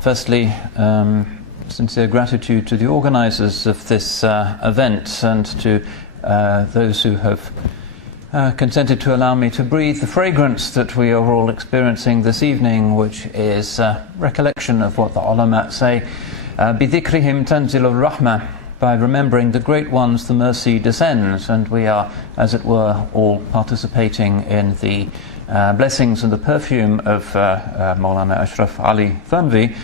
Firstly, sincere gratitude to the organisers of this event and to those who have consented to allow me to breathe the fragrance that we are all experiencing this evening, which is recollection of what the ulama say, بِذِكْرِهِمْ تَنْزِلُ الرَّحْمَةِ, by remembering the great ones the mercy descends, and we are, as it were, all participating in the blessings and the perfume of Maulana Ashraf Ali Thanvi,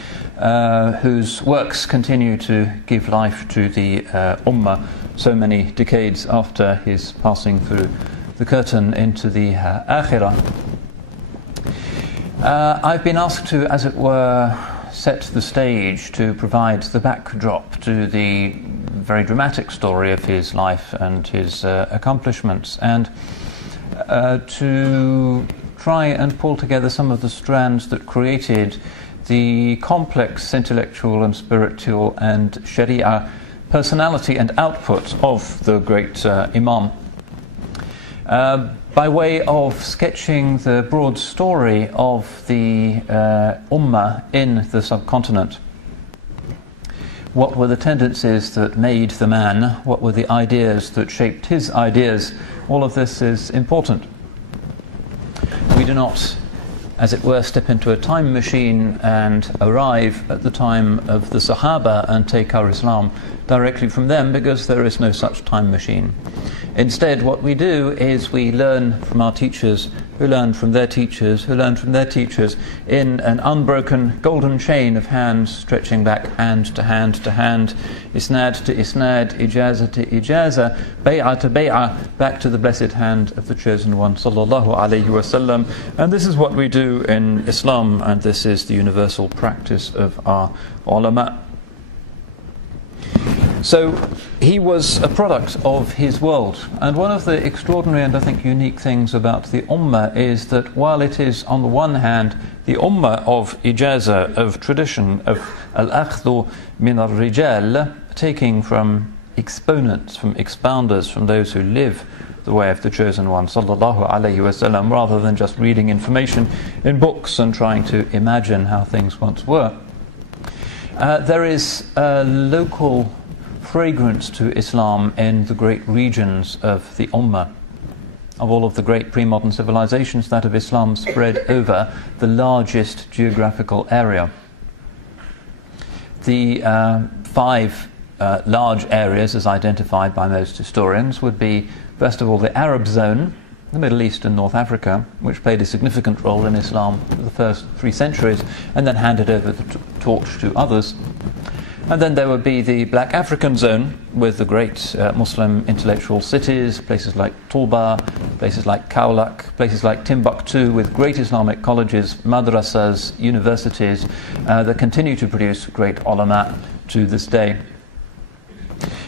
whose works continue to give life to the Ummah so many decades after his passing through the curtain into the Akhirah. I've been asked to, as it were, set the stage, to provide the backdrop to the very dramatic story of his life and his accomplishments, and to try and pull together some of the strands that created the complex intellectual and spiritual and Sharia personality and output of the great Imam. By way of sketching the broad story of the Ummah in the subcontinent. What were the tendencies that made the man? What were the ideas that shaped his ideas? All of this is important. We do not, as it were, step into a time machine and arrive at the time of the Sahaba and take our Islam directly from them, because there is no such time machine. Instead, what we do is we learn from our teachers, who learn from their teachers, who learn from their teachers, in an unbroken golden chain of hands stretching back hand to hand to hand, isnad to isnad, ijaza to ijaza, bay'ah to bay'ah, back to the blessed hand of the chosen one, sallallahu alayhi wasallam. And this is what we do in Islam, and this is the universal practice of our ulama. So he was a product of his world, and one of the extraordinary and I think unique things about the Ummah is that while it is on the one hand the Ummah of ijaza, of tradition, of al-akhdhu min al-rijal, taking from exponents, from expounders, from those who live the way of the chosen one, sallallahu alayhi wasallam, rather than just reading information in books and trying to imagine how things once were. There is a local fragrance to Islam in the great regions of the Ummah. Of all of the great pre-modern civilizations, that of Islam spread over the largest geographical area. The five large areas, as identified by most historians, would be, first of all, the Arab zone, the Middle East and North Africa, which played a significant role in Islam for the first 3 centuries, and then handed over the torch to others. And then there would be the Black African zone, with the great Muslim intellectual cities, places like Touba, places like Kaolack, places like Timbuktu, with great Islamic colleges, madrasas, universities that continue to produce great ulama to this day.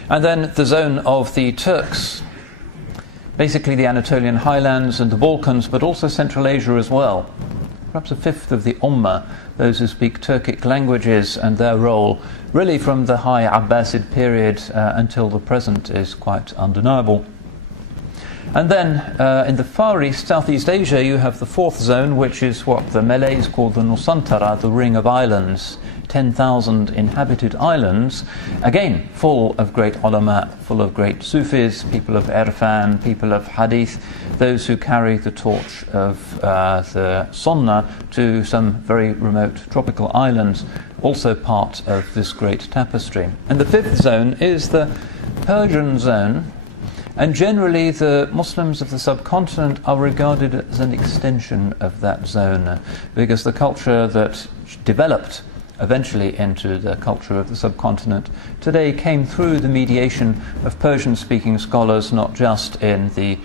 And then the zone of the Turks, basically the Anatolian highlands and the Balkans, but also Central Asia as well. Perhaps a fifth of the Ummah, those who speak Turkic languages, and their role really from the high Abbasid period until the present is quite undeniable. And then in the Far East, Southeast Asia, you have the fourth zone, which is what the Malays call the Nusantara, the Ring of Islands, 10,000 inhabited islands, again full of great ulama, full of great Sufis, people of Irfan, people of Hadith, those who carry the torch of the Sunnah to some very remote tropical islands, also part of this great tapestry. And the fifth zone is the Persian zone, and generally the Muslims of the subcontinent are regarded as an extension of that zone, because the culture that developed eventually into the culture of the subcontinent today came through the mediation of Persian-speaking scholars, not just in the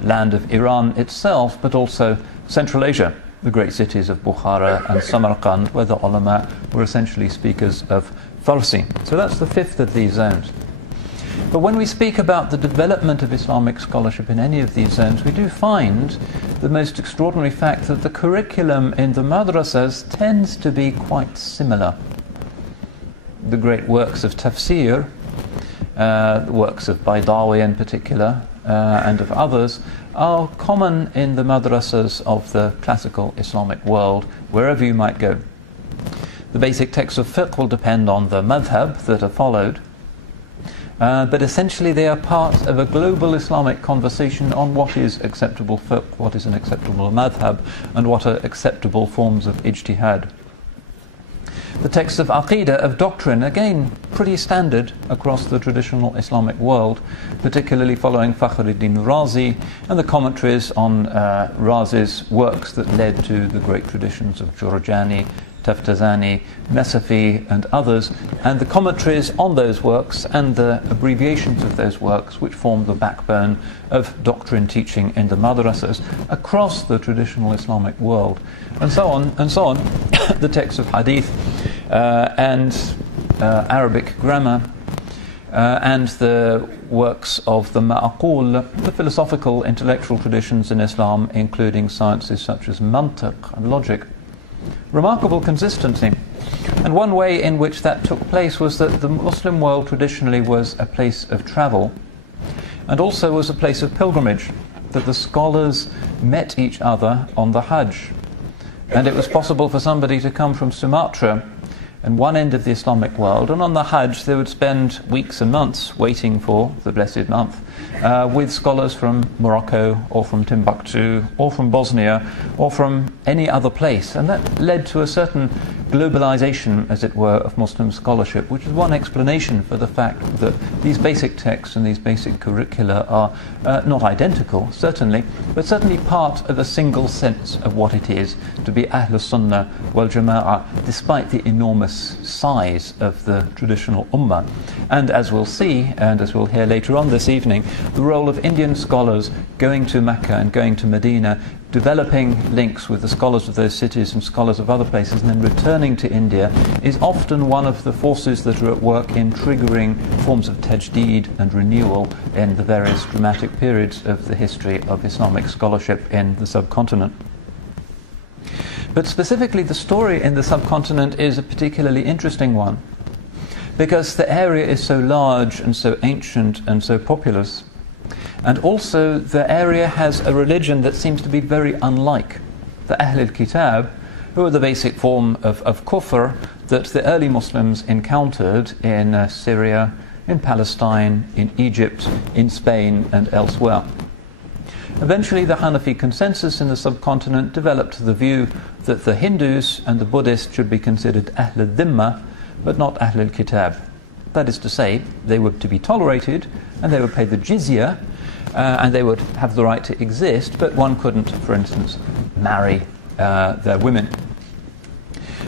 land of Iran itself, but also Central Asia, the great cities of Bukhara and Samarkand, where the ulama were essentially speakers of Farsi. So that's the fifth of these zones. But when we speak about the development of Islamic scholarship in any of these zones, we do find the most extraordinary fact that the curriculum in the madrasas tends to be quite similar. The great works of tafsir, the works of Baydawi in particular, and of others, are common in the madrasas of the classical Islamic world, wherever you might go. The basic texts of fiqh will depend on the madhab that are followed, but essentially they are part of a global Islamic conversation on what is acceptable fiqh, what is an acceptable madhab, and what are acceptable forms of ijtihad. The texts of aqeedah, of doctrine, again pretty standard across the traditional Islamic world, particularly following Fakhruddin Razi and the commentaries on Razi's works that led to the great traditions of Jurjani, Taftazani, Nasafi and others, and the commentaries on those works and the abbreviations of those works which form the backbone of doctrine teaching in the madrasas across the traditional Islamic world, and so on and so on. The texts of hadith and Arabic grammar and the works of the ma'aqul, the philosophical intellectual traditions in Islam, including sciences such as mantiq and logic. Remarkable consistency. And one way in which that took place was that the Muslim world traditionally was a place of travel and also was a place of pilgrimage, that the scholars met each other on the Hajj. And it was possible for somebody to come from Sumatra and one end of the Islamic world, and on the Hajj they would spend weeks and months waiting for the blessed month with scholars from Morocco or from Timbuktu or from Bosnia or from any other place, and that led to a certain globalization, as it were, of Muslim scholarship, which is one explanation for the fact that these basic texts and these basic curricula are not identical, certainly, but certainly part of a single sense of what it is to be Ahlus Sunnah wal Jama'ah, despite the enormous size of the traditional ummah. And as we'll see, and as we'll hear later on this evening, the role of Indian scholars going to Mecca and going to Medina, developing links with the scholars of those cities and scholars of other places, and then returning to India, is often one of the forces that are at work in triggering forms of tajdeed and renewal in the various dramatic periods of the history of Islamic scholarship in the subcontinent. But specifically, the story in the subcontinent is a particularly interesting one, because the area is so large and so ancient and so populous. And also the area has a religion that seems to be very unlike the Ahl al-Kitab, who are the basic form of kufr that the early Muslims encountered in Syria, in Palestine, in Egypt, in Spain and elsewhere. Eventually the Hanafi consensus in the subcontinent developed the view that the Hindus and the Buddhists should be considered Ahl al-Dhimma, but not Ahl al-Kitab. That is to say, they were to be tolerated and they would pay the jizya, and they would have the right to exist, but one couldn't, for instance, marry their women.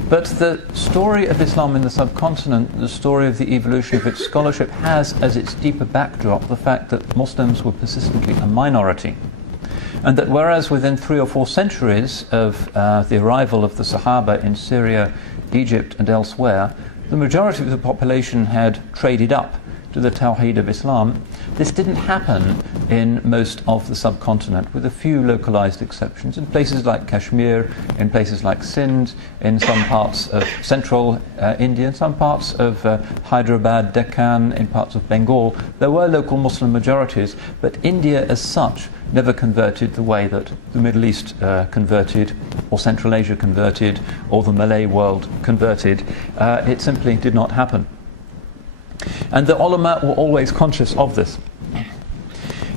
But the story of Islam in the subcontinent, the story of the evolution of its scholarship, has as its deeper backdrop the fact that Muslims were persistently a minority. And that whereas within 3 or 4 centuries of the arrival of the Sahaba in Syria, Egypt and elsewhere, the majority of the population had traded up to the Tawheed of Islam, this didn't happen in most of the subcontinent, with a few localized exceptions in places like Kashmir, in places like Sindh, in some parts of central India, in some parts of Hyderabad, Deccan, in parts of Bengal. There were local Muslim majorities, but India as such never converted the way that the Middle East converted, or Central Asia converted, or the Malay world converted. It simply did not happen. And the ulama were always conscious of this.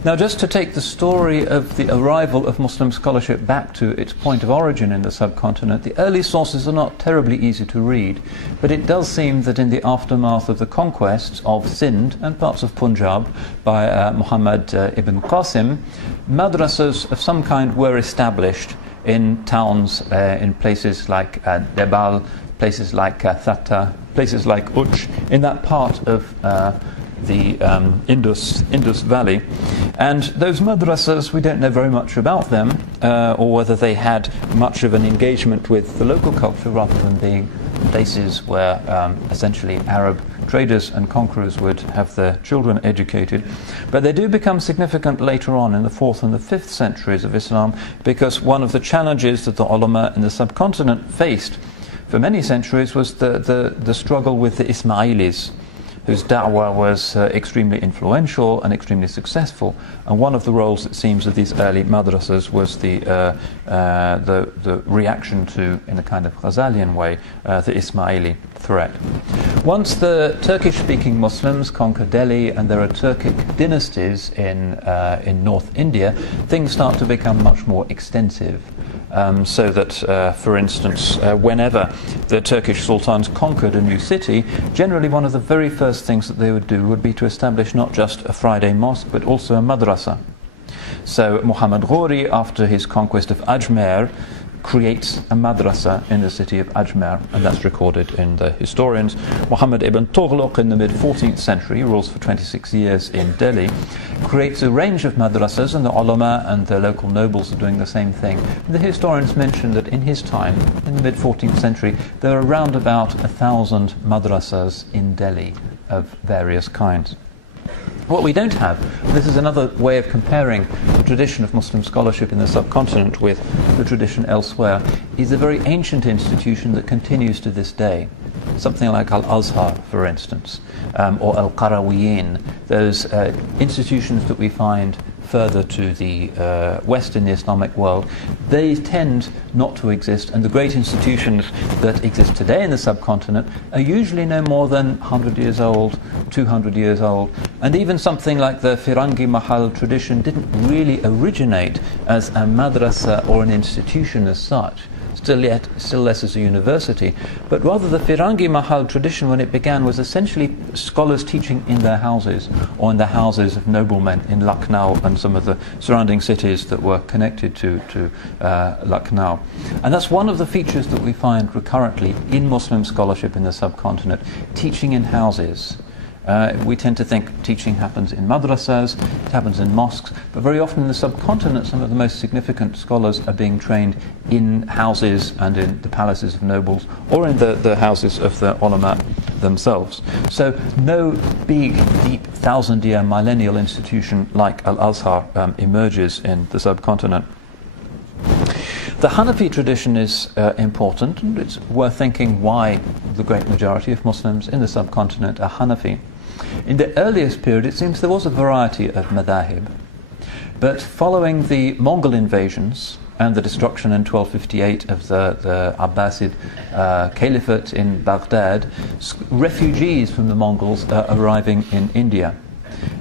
Now, just to take the story of the arrival of Muslim scholarship back to its point of origin in the subcontinent, the early sources are not terribly easy to read, but it does seem that in the aftermath of the conquests of Sindh and parts of Punjab by Muhammad ibn Qasim, madrasas of some kind were established in towns, in places like Abdal, places like Thatta, places like Uch, in that part of the Indus Valley. And those madrasas, we don't know very much about them, or whether they had much of an engagement with the local culture rather than being places where essentially Arab traders and conquerors would have their children educated. But they do become significant later on in the 4th and the 5th centuries of Islam, because one of the challenges that the ulama in the subcontinent faced for many centuries was the struggle with the Ismailis, whose da'wah was extremely influential and extremely successful. And one of the roles, it seems, of these early madrasas was the reaction to, in a kind of Ghazalian way, the Ismaili threat. Once the Turkish-speaking Muslims conquer Delhi and there are Turkic dynasties in North India, things start to become much more extensive. So that, for instance, whenever the Turkish sultans conquered a new city, generally one of the very first things that they would do would be to establish not just a Friday mosque, but also a madrasa. So Muhammad Ghori, after his conquest of Ajmer, creates a madrasa in the city of Ajmer, and that's recorded in the historians. Muhammad ibn Tughlaq, in the mid-14th century, rules for 26 years in Delhi, creates a range of madrasas, and the ulama and the local nobles are doing the same thing. The historians mention that in his time, in the mid-14th century, there were around about 1,000 madrasas in Delhi of various kinds. What we don't have, this is another way of comparing the tradition of Muslim scholarship in the subcontinent with the tradition elsewhere, is a very ancient institution that continues to this day. Something like Al-Azhar, for instance, or Al-Qarawiyyin, those institutions that we find further to the west in the Islamic world, they tend not to exist, and the great institutions that exist today in the subcontinent are usually no more than 100 years old, 200 years old, and even something like the Firangi Mahal tradition didn't really originate as a madrasa or an institution as such, still less as a university, but rather the Firangi Mahal tradition, when it began, was essentially scholars teaching in their houses or in the houses of noblemen in Lucknow and some of the surrounding cities that were connected to Lucknow. And that's one of the features that we find recurrently in Muslim scholarship in the subcontinent, teaching in houses. We tend to think teaching happens in madrasas, it happens in mosques, but very often in the subcontinent some of the most significant scholars are being trained in houses and in the palaces of nobles, or in the houses of the ulama themselves. So no big, deep, thousand-year millennial institution like Al-Azhar emerges in the subcontinent. The Hanafi tradition is important, and it's worth thinking why the great majority of Muslims in the subcontinent are Hanafi. In the earliest period, it seems there was a variety of madhahib, but following the Mongol invasions and the destruction in 1258 of the Abbasid Caliphate in Baghdad, refugees from the Mongols are arriving in India.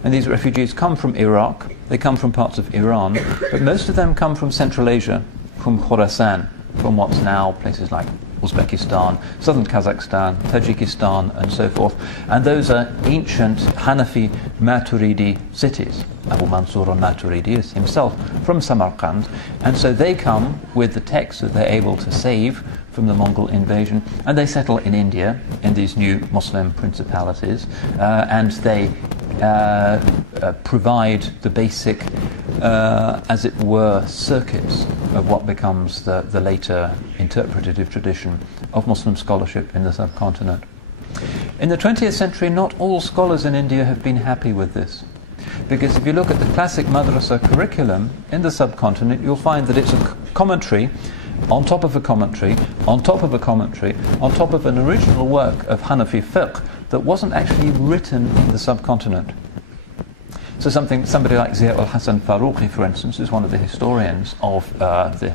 And these refugees come from Iraq, they come from parts of Iran, but most of them come from Central Asia, from Khorasan, from what's now places like Uzbekistan, southern Kazakhstan, Tajikistan, and so forth. And those are ancient Hanafi Maturidi cities. Abu Mansur al-Maturidi is himself from Samarkand, and so they come with the texts that they're able to save from the Mongol invasion, and they settle in India, in these new Muslim principalities, and they provide the basic, as it were, circuits of what becomes the later interpretative tradition of Muslim scholarship in the subcontinent. In the 20th century, not all scholars in India have been happy with this, because if you look at the classic madrasa curriculum in the subcontinent, you'll find that it's a commentary on top of a commentary, on top of a commentary, on top of an original work of Hanafi fiqh that wasn't actually written in the subcontinent. So somebody like Zia al-Hasan Faruqi, for instance, who's one of the historians of the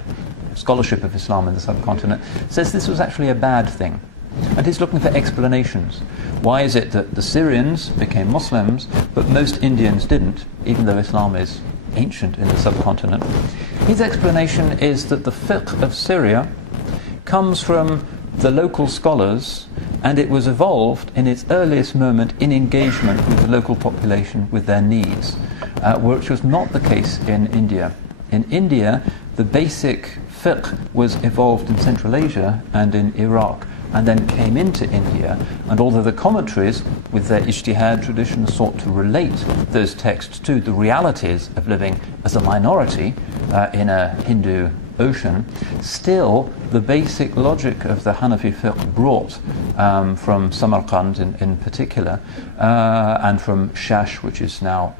scholarship of Islam in the subcontinent, says this was actually a bad thing. And he's looking for explanations. Why is it that the Syrians became Muslims, but most Indians didn't, even though Islam is ancient in the subcontinent? His explanation is that the fiqh of Syria comes from the local scholars, and it was evolved in its earliest moment in engagement with the local population, with their needs, which was not the case in India. In India, the basic fiqh was evolved in Central Asia and in Iraq, and then came into India, and although the commentaries with their ijtihad tradition sought to relate those texts to the realities of living as a minority in a Hindu ocean, still the basic logic of the Hanafi fiqh brought from Samarkand in particular, and from Shash, which is now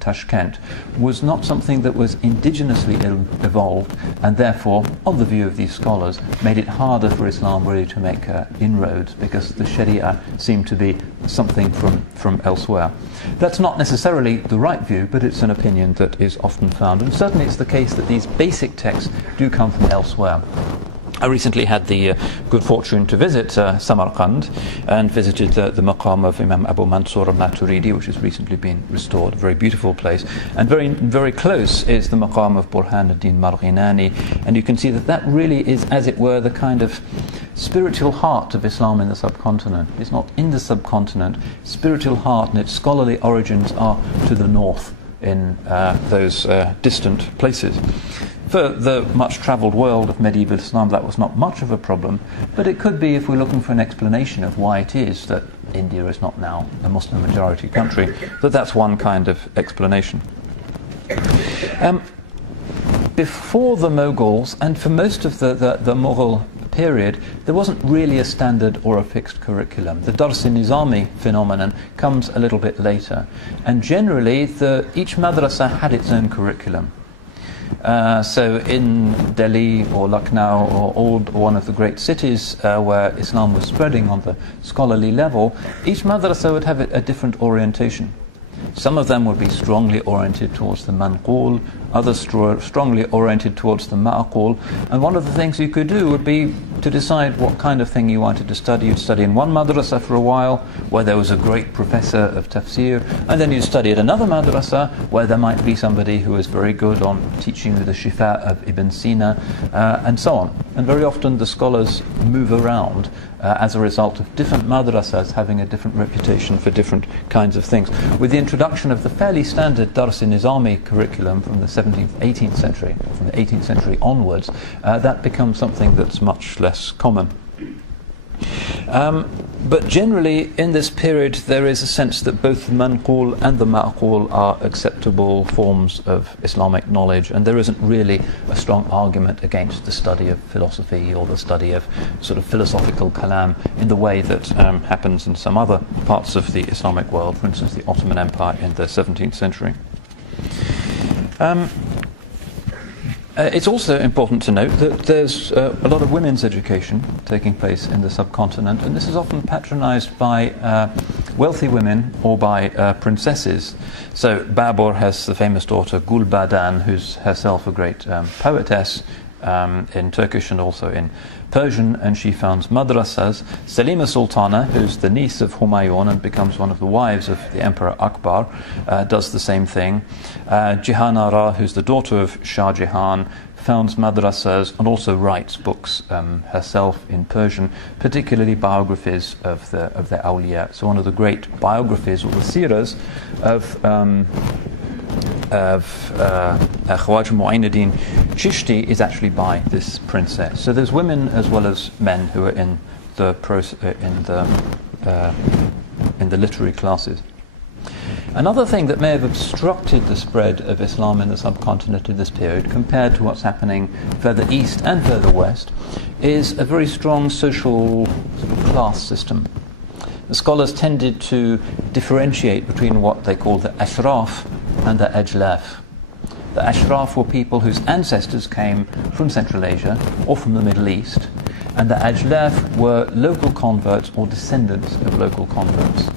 Tashkent, was not something that was indigenously evolved, and therefore, on the view of these scholars, made it harder for Islam really to make inroads, because the Sharia seemed to be something from elsewhere. That's not necessarily the right view, but it's an opinion that is often found, and certainly it's the case that these basic texts do come from elsewhere. I recently had the good fortune to visit Samarkand and visited the maqam of Imam Abu Mansur al-Maturidi, which has recently been restored, a very beautiful place. And very, very close is the maqam of Burhanuddin Marghinani, and you can see that that really is, as it were, the kind of spiritual heart of Islam in the subcontinent. It's not in the subcontinent. Spiritual heart and its scholarly origins are to the north in those distant places. For the much-travelled world of medieval Islam, that was not much of a problem, but it could be if we're looking for an explanation of why it is that India is not now a Muslim-majority country, that's one kind of explanation. Before the Mughals, and for most of the Mughal period, there wasn't really a standard or a fixed curriculum. The Dars-i-Nizami phenomenon comes a little bit later, and generally each madrasa had its own curriculum. So in Delhi or Lucknow or Oud, one of the great cities where Islam was spreading on the scholarly level, each madrasa would have a different orientation. Some of them would be strongly oriented towards the manqul, others strongly oriented towards the ma'qul, and one of the things you could do would be to decide what kind of thing you wanted to study. You'd study in one madrasa for a while where there was a great professor of tafsir, and then you'd study at another madrasa where there might be somebody who was very good on teaching you the Shifa of Ibn Sina, and so on. And very often the scholars move around as a result of different madrasas having a different reputation for different kinds of things. With the introduction of the fairly standard Dars-i-Nizami curriculum from the 17th, 18th century, from the 18th century onwards, that becomes something that's much less common. But generally, in this period, there is a sense that both the manqul and the ma'qul are acceptable forms of Islamic knowledge, and there isn't really a strong argument against the study of philosophy or the study of sort of philosophical kalam in the way that happens in some other parts of the Islamic world, for instance, the Ottoman Empire in the 17th century. It's also important to note that there's a lot of women's education taking place in the subcontinent, and this is often patronized by wealthy women or by princesses. So Babur has the famous daughter Gulbadan, who's herself a great poetess in Turkish and also in Persian, and she founds madrasas. Salima Sultana, who's the niece of Humayun and becomes one of the wives of the Emperor Akbar, does the same thing. Jihan Ara, who's the daughter of Shah Jahan, founds madrasas and also writes books herself in Persian, particularly biographies of the awliya. So one of the great biographies, or the siras, of Khwaja Mu'ainuddin Chishti is actually by this princess. So there's women as well as men who are in the literary classes. Another thing that may have obstructed the spread of Islam in the subcontinent in this period, compared to what's happening further east and further west, is a very strong social sort of class system. The scholars tended to differentiate between what they call the ashraf and the ajlaf. The ashraf were people whose ancestors came from Central Asia or from the Middle East, and the ajlaf were local converts or descendants of local converts.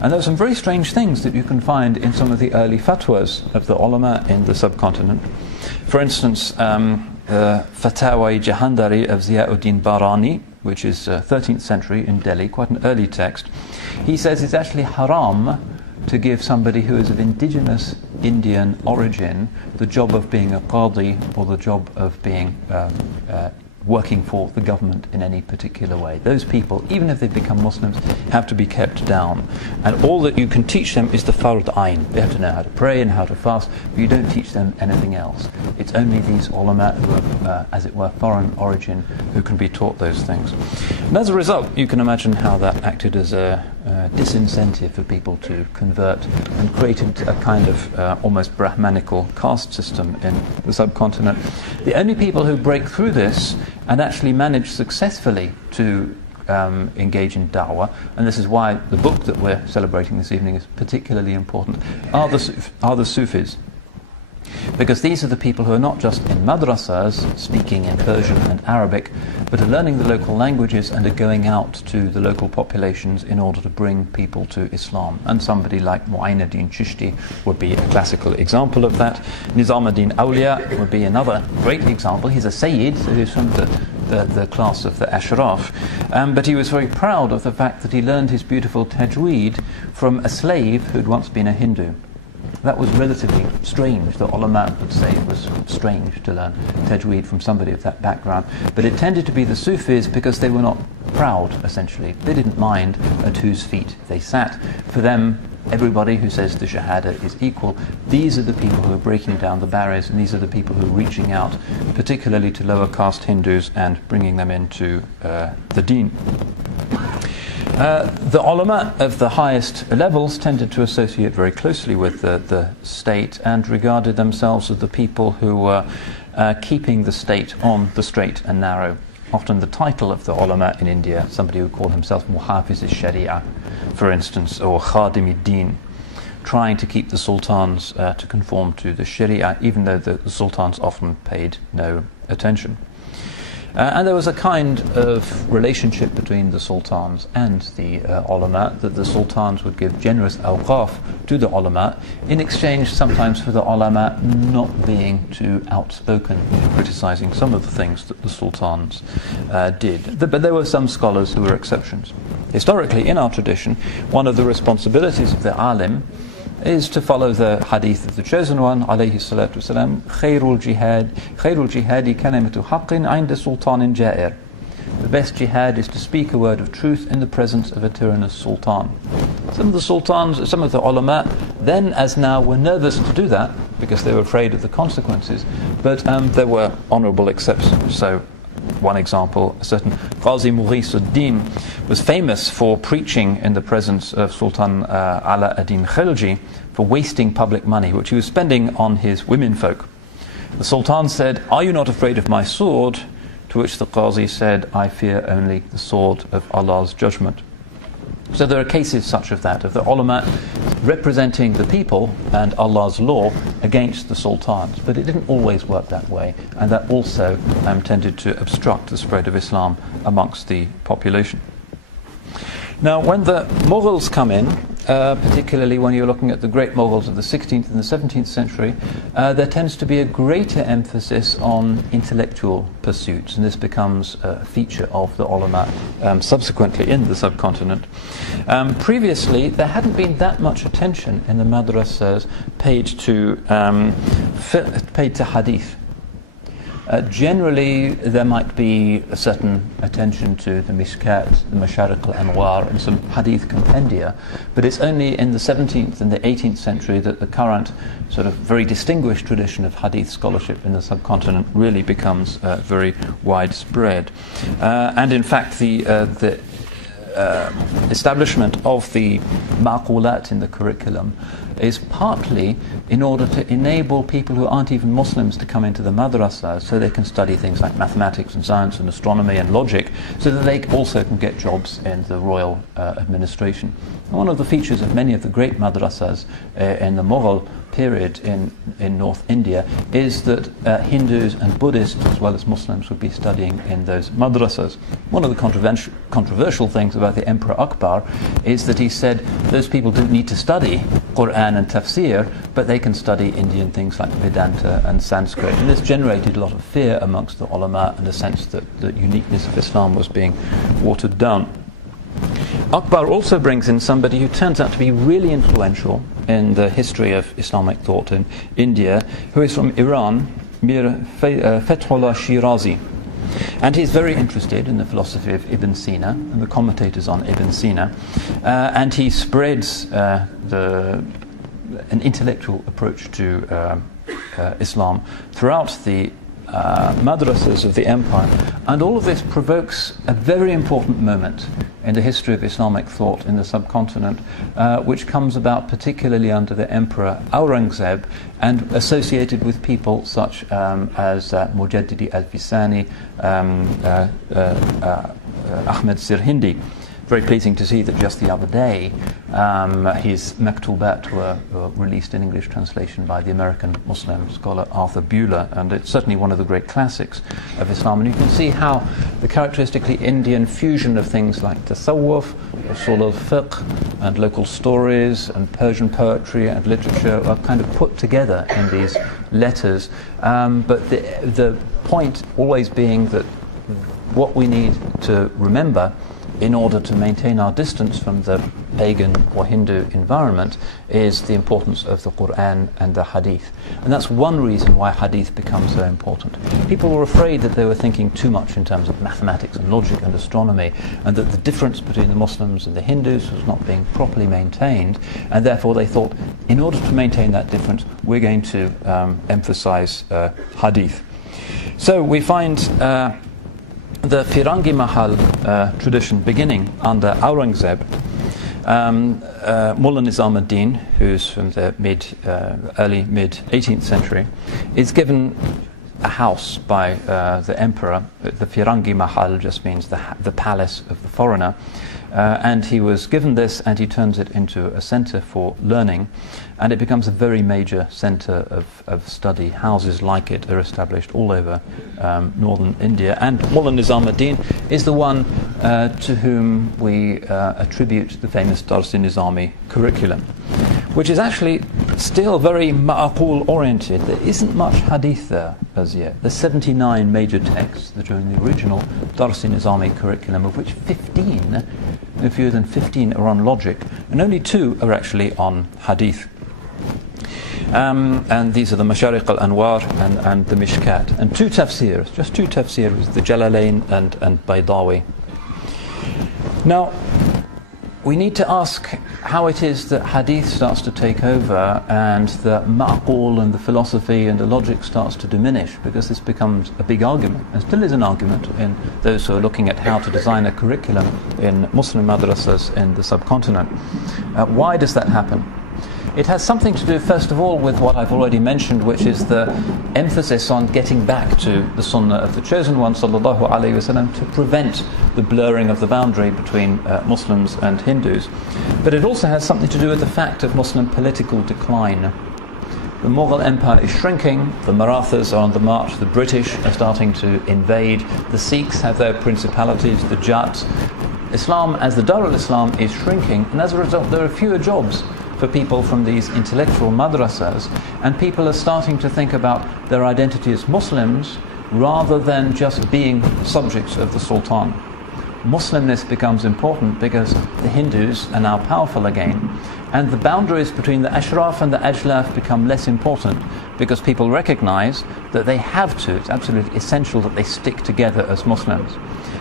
And there are some very strange things that you can find in some of the early fatwas of the ulama in the subcontinent. For instance, Fatawa Jahandari of Ziyauddin Barani, which is 13th century in Delhi, quite an early text. He says it's actually haram to give somebody who is of indigenous Indian origin the job of being a qadi or the job of being working for the government in any particular way. Those people, even if they become Muslims, have to be kept down. And all that you can teach them is the fard ayn. They have to know how to pray and how to fast, but you don't teach them anything else. It's only these ulama who are, as it were, foreign origin who can be taught those things. And as a result, you can imagine how that acted as a disincentive for people to convert, and created a kind of almost Brahmanical caste system in the subcontinent. The only people who break through this and actually manage successfully to engage in da'wah, and this is why the book that we're celebrating this evening is particularly important, are the Sufis. Because these are the people who are not just in madrasas speaking in Persian and Arabic, but are learning the local languages and are going out to the local populations in order to bring people to Islam. And somebody like Mu'aynuddin Chishti would be a classical example of that. Nizamuddin Awliya would be another great example. He's a Sayyid, so he's from the class of the Ashraf, but he was very proud of the fact that he learned his beautiful tajweed from a slave who'd once been a Hindu. That was relatively strange. The ulama would say it was strange to learn tajweed from somebody of that background, but it tended to be the Sufis because they were not proud, essentially. They didn't mind at whose feet they sat. For them, everybody who says the Shahada is equal. These are the people who are breaking down the barriers, and these are the people who are reaching out, particularly to lower caste Hindus, and bringing them into the deen. The ulama of the highest levels tended to associate very closely with the state and regarded themselves as the people who were keeping the state on the straight and narrow. Often the title of the ulama in India, somebody would call himself Muhafiz al-Sharia, for instance, or Khadim al-Din, trying to keep the sultans to conform to the Sharia, even though the sultans often paid no attention. And there was a kind of relationship between the sultans and the ulama, that the sultans would give generous awqaf to the ulama in exchange sometimes for the ulama not being too outspoken in criticizing some of the things that the sultans did. But there were some scholars who were exceptions. Historically, in our tradition, one of the responsibilities of the alim is to follow the hadith of the chosen one, alayhi salatu wasalam, khayrul jihadi kalimatu haqqin 'inda sultanin ja'ir. The best jihad is to speak a word of truth in the presence of a tyrannous sultan. Some of the sultans, some of the ulama, then as now, were nervous to do that because they were afraid of the consequences, but there were honourable exceptions. So one example, a certain Qazi Mughis ad-Din was famous for preaching in the presence of Sultan Ala ad-Din Khilji for wasting public money, which he was spending on his womenfolk. The Sultan said, "Are you not afraid of my sword?" To which the Qazi said, "I fear only the sword of Allah's judgment." So there are cases such of that, of the ulama representing the people and Allah's law against the sultans. But it didn't always work that way, and that also tended to obstruct the spread of Islam amongst the population. Now, when the Mughals come in, particularly when you're looking at the great Mughals of the 16th and the 17th century, there tends to be a greater emphasis on intellectual pursuits, and this becomes a feature of the ulama subsequently in the subcontinent. Previously, there hadn't been that much attention in the madrasas paid to hadith. Generally, there might be a certain attention to the Mishkat, the Masharik al-Anwar, and some hadith compendia, but it's only in the 17th and the 18th century that the current sort of very distinguished tradition of hadith scholarship in the subcontinent really becomes very widespread. And in fact, the establishment of the maqulat in the curriculum is partly in order to enable people who aren't even Muslims to come into the madrasa, so they can study things like mathematics and science and astronomy and logic, so that they also can get jobs in the royal administration. And one of the features of many of the great madrasas in the Mughal period in North India is that Hindus and Buddhists as well as Muslims would be studying in those madrasas. One of the controversial things about the Emperor Akbar is that he said those people didn't need to study Quran and Tafsir, but they can study Indian things like Vedanta and Sanskrit. And this generated a lot of fear amongst the ulama and a sense that the uniqueness of Islam was being watered down. Akbar also brings in somebody who turns out to be really influential in the history of Islamic thought in India, who is from Iran, Mir Fethullah Shirazi. And he's very interested in the philosophy of Ibn Sina and the commentators on Ibn Sina, and he spreads an intellectual approach to Islam throughout the madrasas of the empire. And all of this provokes a very important moment in the history of Islamic thought in the subcontinent, which comes about particularly under the Emperor Aurangzeb and associated with people such as Mujaddidi al-Fisani, Ahmed Sirhindi. Very pleasing to see that just the other day his Maktubat were released in English translation by the American Muslim scholar Arthur Buehler, and it's certainly one of the great classics of Islam. And you can see how the characteristically Indian fusion of things like tasawwuf, usul al-fiqh, and local stories, and Persian poetry and literature are kind of put together in these letters. But the point always being that what we need to remember in order to maintain our distance from the pagan or Hindu environment is the importance of the Quran and the Hadith. And that's one reason why Hadith becomes so important. People were afraid that they were thinking too much in terms of mathematics and logic and astronomy, and that the difference between the Muslims and the Hindus was not being properly maintained, and therefore they thought, in order to maintain that difference, we're going to emphasize Hadith. So we find the Firangi Mahal tradition beginning under Aurangzeb. Mullah Nizam ad-Din, who's from the early mid 18th century, is given a house by the emperor. The Firangi Mahal just means the palace of the foreigner. And he was given this, and he turns it into a center for learning, and it becomes a very major center of study. Houses like it are established all over northern India, and Mullah Nizam ad-Din is the one to whom we attribute the famous Dars-i-Nizami curriculum, which is actually still very ma'aqul oriented. There isn't much hadith there as yet. There's 79 major texts that are in the original Dars-i-Nizami curriculum, of which 15, no fewer than 15, are on logic, and only 2 are actually on hadith. And these are the Mashariq al-Anwar and the Mishkat. And 2 tafsirs, just 2 tafsirs, the Jalalain and Baydawi. Now, we need to ask how it is that hadith starts to take over and the ma'qul and the philosophy and the logic starts to diminish, because this becomes a big argument, and still is an argument in those who are looking at how to design a curriculum in Muslim madrasas in the subcontinent. Why does that happen? It has something to do, first of all, with what I've already mentioned, which is the emphasis on getting back to the Sunnah of the Chosen One, sallallahu alaihi wasallam, to prevent the blurring of the boundary between Muslims and Hindus. But it also has something to do with the fact of Muslim political decline. The Mughal Empire is shrinking, the Marathas are on the march, the British are starting to invade, the Sikhs have their principalities, the Jats. Islam, as the Dar al-Islam, is shrinking, and as a result there are fewer jobs for people from these intellectual madrasas, and people are starting to think about their identity as Muslims rather than just being subjects of the Sultan. Muslimness becomes important because the Hindus are now powerful again, and the boundaries between the Ashraf and the Ajlaf become less important because people recognize that they have to, it's absolutely essential that they stick together as Muslims.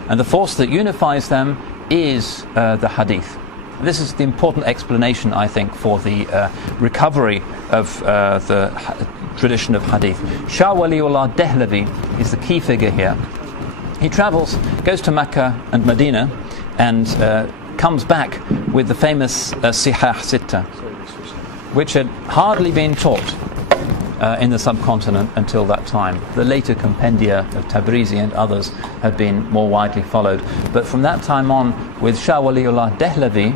And the force that unifies them is the Hadith. This is the important explanation, I think, for the recovery of the tradition of Hadith. Shah Waliullah Dehlavi is the key figure here. He travels, goes to Mecca and Medina, and comes back with the famous Sihah Sitta, which had hardly been taught in the subcontinent until that time. The later compendia of Tabrizi and others had been more widely followed. But from that time on, with Shah Waliullah Dehlavi,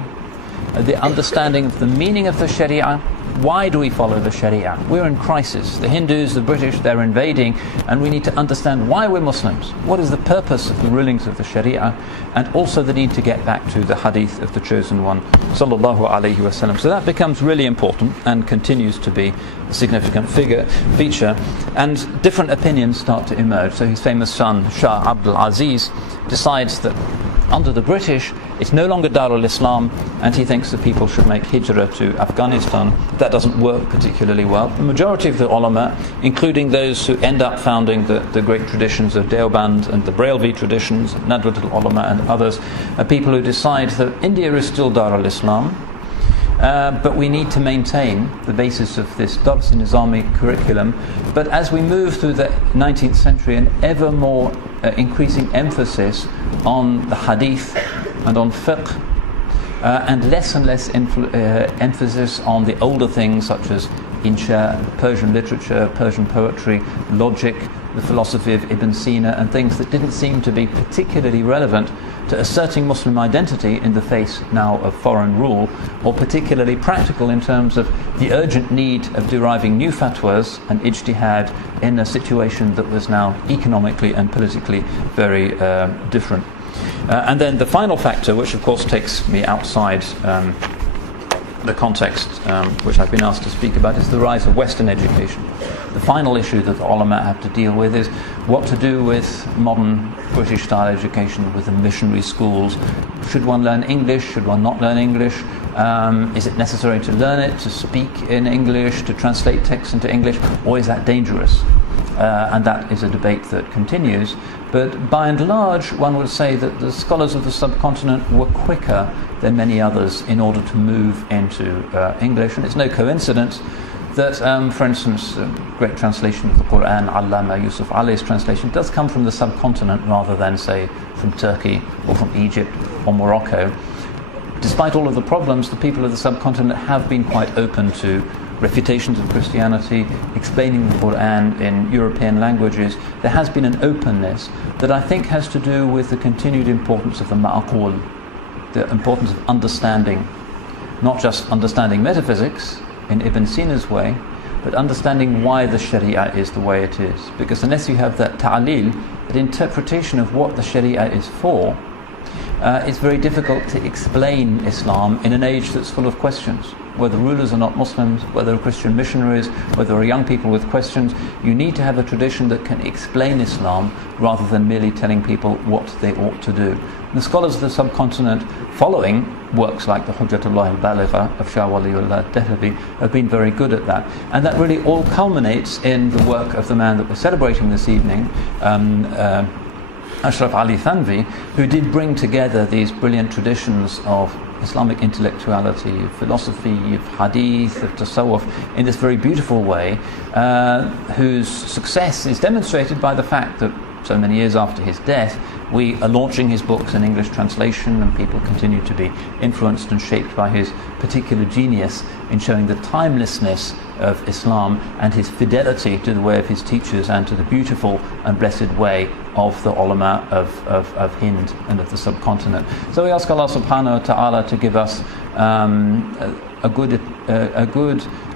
the understanding of the meaning of the Sharia, why do we follow the Sharia? We're in crisis. The Hindus, the British, they're invading, and we need to understand why we're Muslims. What is the purpose of the rulings of the Sharia? And also the need to get back to the Hadith of the Chosen One, sallallahu alaihi wasallam. So that becomes really important and continues to be a significant feature. And different opinions start to emerge. So his famous son, Shah Abdal Aziz, decides that under the British, it's no longer Dar al-Islam, and he thinks that people should make hijrah to Afghanistan. That doesn't work particularly well. The majority of the ulama, including those who end up founding the great traditions of Deoband and the Brailvi traditions, Nadwat al-Ulama and others, are people who decide that India is still Dar al-Islam, but we need to maintain the basis of this Dars Nizami curriculum. But as we move through the 19th century, an ever more increasing emphasis on the hadith and on fiqh, and less emphasis on the older things such as insha, Persian literature, Persian poetry, logic, the philosophy of Ibn Sina, and things that didn't seem to be particularly relevant to asserting Muslim identity in the face now of foreign rule, or particularly practical in terms of the urgent need of deriving new fatwas and ijtihad in a situation that was now economically and politically very different. And then the final factor, which of course takes me outside the context which I've been asked to speak about, is the rise of Western education. The final issue that the ulama have to deal with is what to do with modern British-style education, with the missionary schools. Should one learn English? Should one not learn English? Is it necessary to learn it, to speak in English, to translate text into English, or is that dangerous? And that is a debate that continues. But by and large, one would say that the scholars of the subcontinent were quicker than many others in order to move into English. And it's no coincidence that, for instance, a great translation of the Quran, Allama Yusuf Ali's translation, does come from the subcontinent rather than, say, from Turkey or from Egypt or Morocco. Despite all of the problems, the people of the subcontinent have been quite open to refutations of Christianity, explaining the Quran in European languages. There has been an openness that I think has to do with the continued importance of the ma'qul, the importance of understanding, not just understanding metaphysics in Ibn Sina's way, but understanding why the Sharia is the way it is. Because unless you have that ta'lil, that interpretation of what the Sharia is for, it's very difficult to explain Islam in an age that's full of questions. Whether rulers are not Muslims, whether Christian missionaries, whether are young people with questions, you need to have a tradition that can explain Islam rather than merely telling people what they ought to do. And the scholars of the subcontinent, following works like the Hujjatullah al-Baligha of Shah Waliullah Dehlavi, have been very good at that. And that really all culminates in the work of the man that we're celebrating this evening, Ashraf Ali Thanvi, who did bring together these brilliant traditions of Islamic intellectuality, of philosophy, of hadith, of tasawwuf in this very beautiful way, whose success is demonstrated by the fact that so many years after his death, we are launching his books in English translation, and people continue to be influenced and shaped by his particular genius in showing the timelessness of Islam and his fidelity to the way of his teachers and to the beautiful and blessed way of the ulama of Hind and of the subcontinent. So we ask Allah subhanahu wa ta'ala to give us a good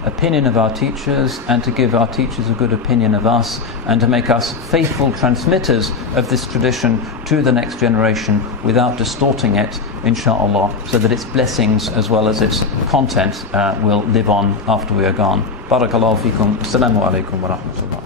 opinion of our teachers, and to give our teachers a good opinion of us, and to make us faithful transmitters of this tradition to the next generation without distorting it, inshaAllah, so that its blessings as well as its content will live on after we are gone. Barakallahu feekum. Assalamu alaikum wa rahmatullah.